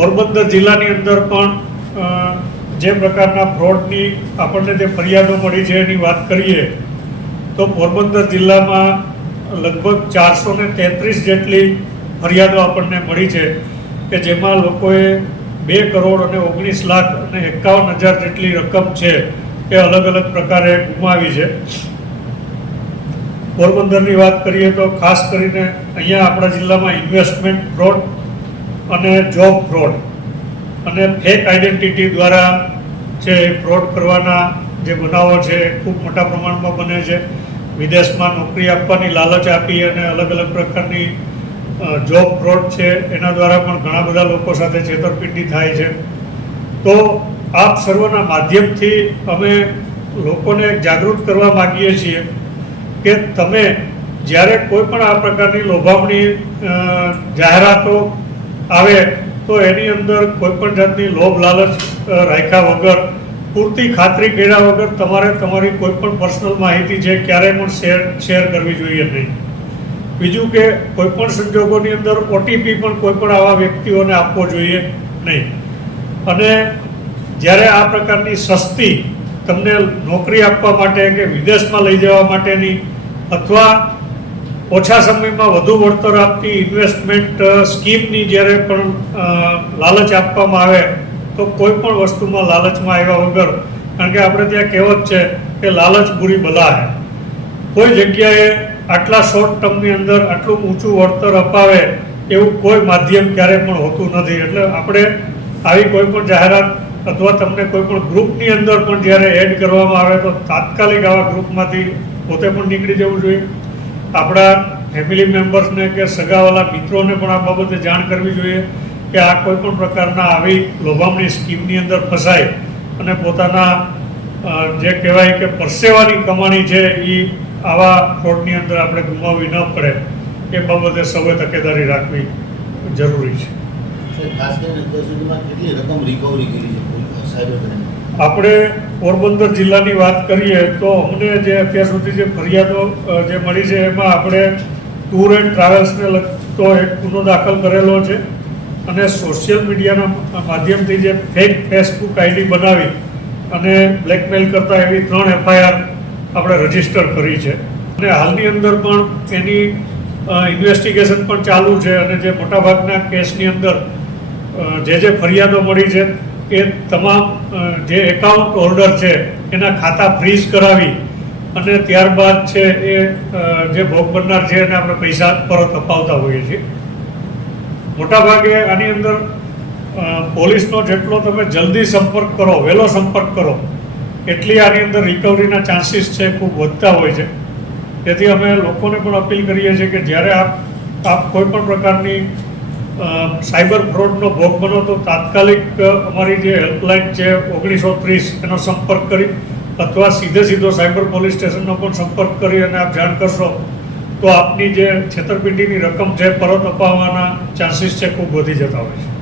પોરબંદર જિલ્લાની અંદર પણ જે પ્રકારના ફ્રોડની આપણને જે ફરિયાદો મળી છે એની વાત કરીએ, તો પોરબંદર જિલ્લામાં લગભગ ચારસો ને તેત્રીસ જેટલી ફરિયાદો આપણને મળી છે કે જેમાં લોકોએ બે કરોડ અને ઓગણીસ લાખ અને એકાવન હજાર જેટલી રકમ છે એ અલગ અલગ પ્રકારે ગુમાવી છે. પોરબંદરની વાત કરીએ તો ખાસ કરીને અહીંયા આપણા જિલ્લામાં ઇન્વેસ્ટમેન્ટ ફ્રોડ અને જોબ ફ્રોડ અને ફેક આઈડેન્ટિટી દ્વારા જે ફ્રોડ કરવાના જે બનાવો છે, ખૂબ મોટા પ્રમાણમાં બને છે. વિદેશમાં નોકરી આપવાની લાલચ આપી અને અલગ અલગ પ્રકારની જોબ ફ્રોડ છે, એના દ્વારા પણ ઘણા બધા લોકો સાથે છેતરપિંડી થાય છે. તો આપ સર્વના માધ્યમથી અમે લોકોને જાગૃત કરવા માગીએ છીએ કે તમે જ્યારે કોઈ પણ આ પ્રકારની લોભામણી જાહેરાતો આવે, તો એની અંદર કોઈ પણ જાતની લોભ લાલચ રાખ્યા વગર, પૂરતી ખાતરી કર્યા વગર તમારે તમારી કોઈ પણ પર્સનલ માહિતી છે ક્યારેય પણ શેર શેર કરવી જોઈએ નહીં. બીજું કે કોઈ પણ સંજોગોની અંદર ઓટીપી પણ કોઈ પણ આવા વ્યક્તિઓને આપવો જોઈએ નહીં. અને જ્યારે આ પ્રકારની સસ્તી તમને નોકરી આપવા માટે કે વિદેશમાં લઈ જવા માટેની અથવા ઓછા સમયમાં વધુ વળતર આપતી ઇન્વેસ્ટમેન્ટ સ્કીમની જ્યારે પણ લાલચ આપવામાં આવે, તો કોઈ પણ વસ્તુમાં લાલચમાં આવ્યા વગર, કારણ કે આપણે ત્યાં કહેવત છે કે લાલચ બુરી બલા હે. કોઈ જગ્યાએ આટલા શોર્ટ ટર્મની અંદર આટલું ઊંચું વળતર અપાવે, એવું કોઈ માધ્યમ ક્યારેય પણ હોતું નથી. એટલે આપણે આવી કોઈ પણ જાહેરાત અથવા તમને કોઈ પણ ગ્રુપની અંદર પણ જ્યારે એડ કરવામાં આવે, તો તાત્કાલિક આવા ગ્રુપમાંથી પોતે પણ નીકળી જવું જોઈએ. આપણા ફેમિલી મેમ્બર્સને કે સગાવાલા મિત્રોને પણ આ બાબતે જાણ કરવી જોઈએ કે આ કોઈ પણ પ્રકારના આવી લોભામણી સ્કીમની અંદર ફસાય અને પોતાના જે કહેવાય કે પરસેવાની કમાણી છે એ આવા ફ્રોડની અંદર આપણે ગુમાવવી ન પડે. એ બાબતે સૌએ તકેદારી રાખવી જરૂરી છે. ખાસ કરીને અત્યાર સુધીમાં કેટલી રકમ રિકવરી કરી છે સાયબર આપણે પોરબંદર જિલ્લાની વાત કરીએ તો અમને જે અત્યાર સુધી જે ફરિયાદો જે મળી છે એમાં આપણે ટૂર એન્ડ ટ્રાવેલ્સને લગતો એક ગુનો દાખલ કરેલો છે અને સોશિયલ મીડિયાના માધ્યમથી જે ફેક ફેસબુક આઈડી બનાવી અને બ્લેકમેલ કરતા એવી ત્રણ એફઆઈઆર આપણે રજિસ્ટર કરી છે. અને હાલની અંદર પણ એની ઇન્વેસ્ટિગેશન પણ ચાલુ છે અને જે મોટાભાગના કેસની અંદર જે જે ફરિયાદો મળી છે એ તમામ જે એકાઉન્ટ હોલ્ડર છે, એના ખાતા ફ્રીઝ કરાવી અને ત્યારબાદ છે એ જે ભોગ બનનાર છે એને આપણે પૈસા પરત અપાવતા હોઈએ છીએ. મોટાભાગે આની અંદર પોલીસનો જેટલો તમે જલ્દી સંપર્ક કરો, વહેલો સંપર્ક કરો, એટલી આની અંદર રિકવરીના ચાન્સીસ છે ખૂબ વધતા હોય છે. તેથી અમે લોકોને પણ અપીલ કરીએ છીએ કે જ્યારે આપ આપ કોઈ પણ પ્રકારની સાયબર ફ્રોડનો ભોગ બનો તો તાત્કાલિક અમારી જે હેલ્પલાઇન છે, ઓગણીસો ત્રીસ, એનો સંપર્ક કરી, અથવા સીધે સીધો સાયબર પોલીસ સ્ટેશનનો પણ સંપર્ક કરી અને આપ જાણ કરશો, તો આપની જે છેતરપિંડીની રકમ છે, પરત અપાવવાના ચાન્સીસ છે, ખૂબ વધી જતા હોય છે.